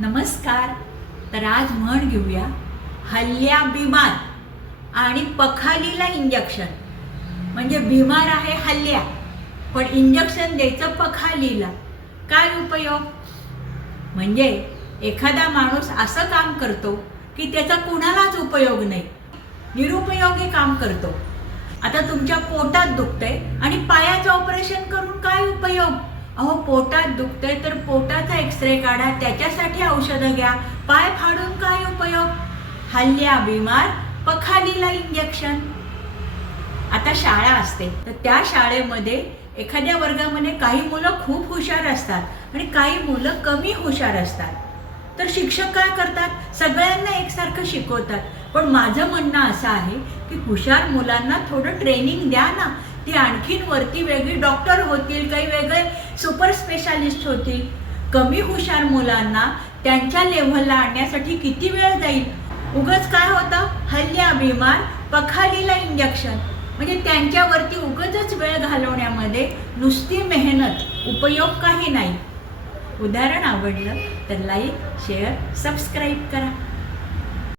नमस्कार. तर आज म्हण घेऊया, हल्ल्या बिमार आणि पखालीला इंजेक्शन. म्हणजे बिमार आहे हल्ल्या, पण इंजेक्शन द्यायचं पखालीला. काय उपयोग? म्हणजे एखादा माणूस असं काम करतो की त्याचा कुणालाच उपयोग नाही, निरुपयोगी काम करतो. आता तुमच्या पोटात दुखतंय आणि पायाचं ऑपरेशन करून काय उपयोग? अहो, पोटात दुखतंय तर पोटाचा एक्सरे काढा, त्याच्यासाठी औषधं घ्या. पाय फाडून काय उपयोग? हल्ल्या बिमार, पखालीला इंजेक्शन. आता शाळा असते तर त्या शाळेमध्ये एखाद्या वर्गामध्ये काही मुलं खूप हुशार असतात आणि काही मुलं कमी हुशार असतात. तर शिक्षक काय करतात? सगळ्यांना एकसारखं शिकवतात. पण माझं म्हणणं असं आहे की हुशार मुलांना थोडं ट्रेनिंग द्या ना. ती आणखीन वरती वेगळी डॉक्टर होतील, काही वेगळे सुपर स्पेशालिस्ट होतील. कमी हुशार मुलांना त्यांच्या लेव्हलला आणण्यासाठी किती वेळ जाईल? उगाच काय होतं? हल्ल्या बिमार, पखालीला इंजेक्शन. म्हणजे त्यांच्यावरती उगाचच वेळ घालवण्यामध्ये नुसती मेहनत, उपयोग काही नाही. उदाहरण आवडलं तर लाईक, शेअर, सबस्क्राईब करा.